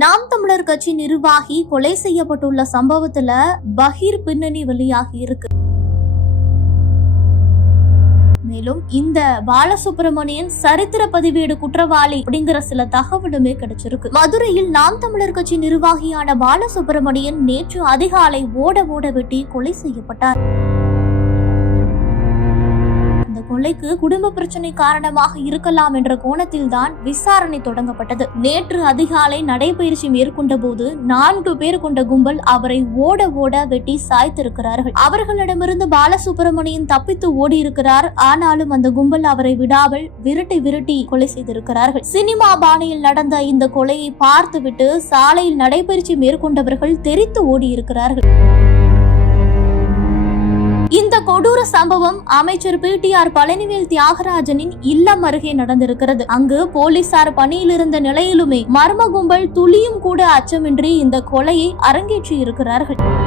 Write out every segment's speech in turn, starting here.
நாம் தமிழர் கட்சி நிர்வாகி கொலை செய்யப்பட்டுள்ள சம்பவத்துல பகீர் பின்னணி வெளியாகி இருக்கு. மேலும் இந்த பாலசுப்ரமணியன் சரித்திர பதிவேடு குற்றவாளி அப்படிங்கிற சில தகவலுமே கிடைச்சிருக்கு. மதுரையில் நாம் தமிழர் கட்சி நிர்வாகியான பாலசுப்ரமணியன் நேற்று அதிகாலை ஓட ஓட வெட்டி கொலை செய்யப்பட்டார். கொலைக்கு குடும்ப பிரச்சனை காரணமாக இருக்கலாம் என்ற கோணத்தில் தான் விசாரணை தொடங்கப்பட்டது. நேற்று அதிகாலை நடைபயிற்சி மேற்கொண்ட போது நான்கு பேர் கொண்ட கும்பல் அவரை ஓட ஓட வெட்டி சாய்த்திருக்கிறார்கள். அவர்களிடமிருந்து பாலசுப்ரமணியன் தப்பித்து ஓடி இருக்கிறார் ஆனாலும் அந்த கும்பல் அவரை விடாமல் விரட்டி விரட்டி கொலை செய்திருக்கிறார்கள். சினிமா பாணியில் நடந்த இந்த கொலையை பார்த்துவிட்டு சாலையில் நடைபயிற்சி மேற்கொண்டவர்கள் தெரித்து ஓடி இருக்கிறார்கள் இந்த கொடூர சம்பவம் அமைச்சர் பிடிஆர் பழனிவேல் தியாகராஜனின் இல்லம் அருகே நடந்திருக்கிறது. அங்கு போலீசார் பணியில் இருந்த நிலையிலுமே மர்ம கும்பல் துளியும் கூட அச்சமின்றி இந்த கொலையை அரங்கேற்றி இருக்கிறார்கள்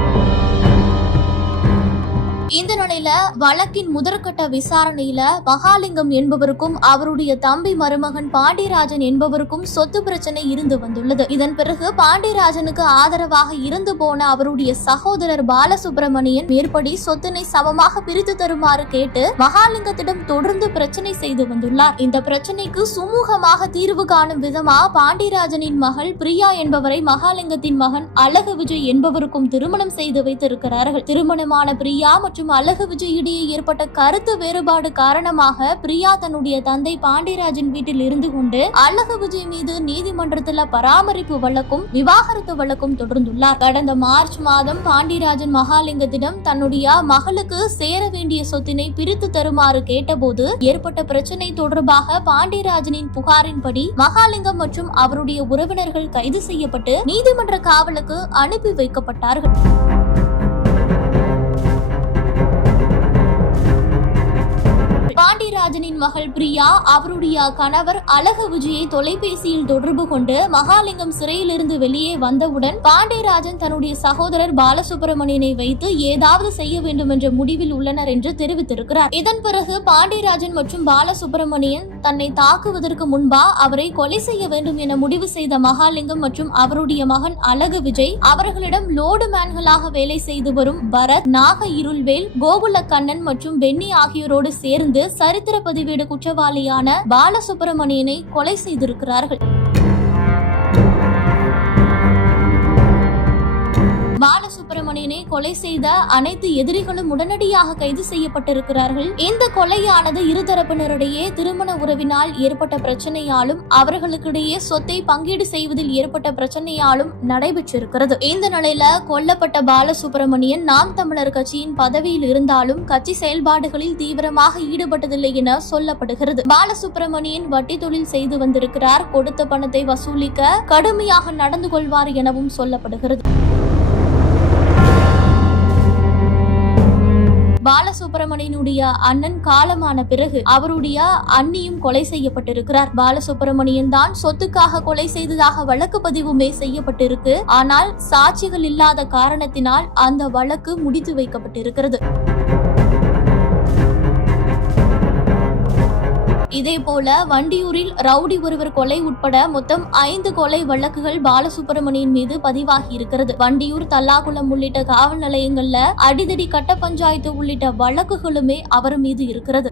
இந்த நிலையில வழக்கின் முதற்கட்ட விசாரணையில மகாலிங்கம் என்பவருக்கும் அவருடைய தம்பி மருமகன் பாண்டியராஜன் என்பவருக்கும் சொத்து பிரச்சனை இருந்து வந்துள்ளது. இதன் பிறகு பாண்டியராஜனுக்கு ஆதரவாக இருந்து போன அவருடைய சகோதரர் பாலசுப்ரமணியன் மேற்படி சொத்தினை சமமாக பிரித்து தருமாறு கேட்டு மகாலிங்கத்திடம் தொடர்ந்து பிரச்சனை செய்து வந்துள்ளார். இந்த பிரச்சனைக்கு சுமூகமாக தீர்வு காணும் விதமா பாண்டியராஜனின் மகள் பிரியா என்பவரை மகாலிங்கத்தின் மகன் அழகு விஜய் என்பவருக்கும் திருமணம் செய்து வைத்திருக்கிறார்கள். திருமணமான பிரியா மற்றும் அழகு விஜய் இடையே ஏற்பட்ட கருத்து வேறுபாடு காரணமாக பிரியா தன்னுடைய தந்தை பாண்டியராஜன் வீட்டில் இருந்து கொண்டு அழகு விஜய் மீது நீதிமன்றத்தில் பராமரிப்பு வழக்கும் விவாகரத்து வழக்கும் தொடர்ந்துள்ளார். கடந்த மார்ச் மாதம் பாண்டியராஜன் மகாலிங்கத்திடம் தன்னுடைய மகளுக்கு சேர வேண்டிய சொத்தினை பிரித்து தருமாறு கேட்டபோது ஏற்பட்ட பிரச்சனை தொடர்பாக பாண்டியராஜனின் புகாரின்படி மகாலிங்கம் மற்றும் அவருடைய உறவினர்கள் கைது செய்யப்பட்டு நீதிமன்ற காவலுக்கு அனுப்பி வைக்கப்பட்டார்கள். பாண்டியராஜனின் மகள் பிரியா அவருடைய கணவர் அழகு விஜயை தொலைபேசியில் தொடர்பு கொண்டு மகாலிங்கம் சிறையிலிருந்து வெளியே வந்தவுடன் பாண்டியராஜன் தன்னுடைய சகோதரர் பாலசுப்ரமணியனை வைத்து ஏதாவது செய்ய வேண்டும் என்ற முடிவில் உள்ளனர் என்று தெரிவித்திருக்கிறார். இதன் பிறகு பாண்டியராஜன் மற்றும் பாலசுப்ரமணியன் தன்னை தாக்குவதற்கு முன்பா அவரை கொலை செய்ய வேண்டும் என முடிவு செய்த மகாலிங்கம் மற்றும் அவருடைய மகன் அழகு விஜய் அவர்களிடம் லோடு மேன்களாக வேலை செய்து வரும் பரத் நாக இருள்வேல் கோகுல கண்ணன் மற்றும் பென்னி ஆகியோரோடு சேர்ந்து சரித்திர பதிவேடு குற்றவாளியான பாலசுப்ரமணியனை கொலை செய்திருக்கிறார்கள். சுப்பிரமணியனை கொலை செய்த அனைத்து எதிரிகளும் உடனடியாக கைது செய்யப்பட்டிருக்கிறார்கள். இந்த கொலையானது இருதரப்பினரிடையே திருமண உறவினால் ஏற்பட்ட பிரச்சனையாலும் அவர்களுக்கிடையே சொத்தை பங்கீடு செய்வதில் ஏற்பட்ட பிரச்சனையாலும் நடைபெற்றிருக்கிறது. இந்த நிலையில கொல்லப்பட்ட பாலசுப்ரமணியன் நாம் தமிழர் கட்சியின் பதவியில் இருந்தாலும் கட்சி செயல்பாடுகளில் தீவிரமாக ஈடுபட்டதில்லை என சொல்லப்படுகிறது. பாலசுப்ரமணியன் வட்டி தொழில் செய்து வந்திருக்கிறார். கொடுத்த பணத்தை வசூலிக்க கடுமையாக நடந்து கொள்வார் எனவும் சொல்லப்படுகிறது. பாலசுப்ரமணியனுடைய அண்ணன் காலமான பிறகு அவருடைய அண்ணியும் கொலை செய்யப்பட்டிருக்கிறார். பாலசுப்ரமணியன் தான் சொத்துக்காக கொலை செய்ததாக வழக்கு பதிவுமே செய்யப்பட்டிருக்கு. ஆனால் சாட்சிகள் இல்லாத காரணத்தினால் அந்த வழக்கு முடித்து வைக்கப்பட்டிருக்கிறது. இதேபோல வண்டியூரில் ரவுடி ஒருவர் கொலை உட்பட மொத்தம் ஐந்து கொலை வழக்குகள் பாலசுப்ரமணியன் மீது பதிவாகி இருக்கிறது வண்டியூர் தல்லாகுளம் உள்ளிட்ட காவல் நிலையங்கள்ல அடிதடி கட்ட பஞ்சாயத்து உள்ளிட்ட வழக்குகளுமே அவர் மீது இருக்கிறது.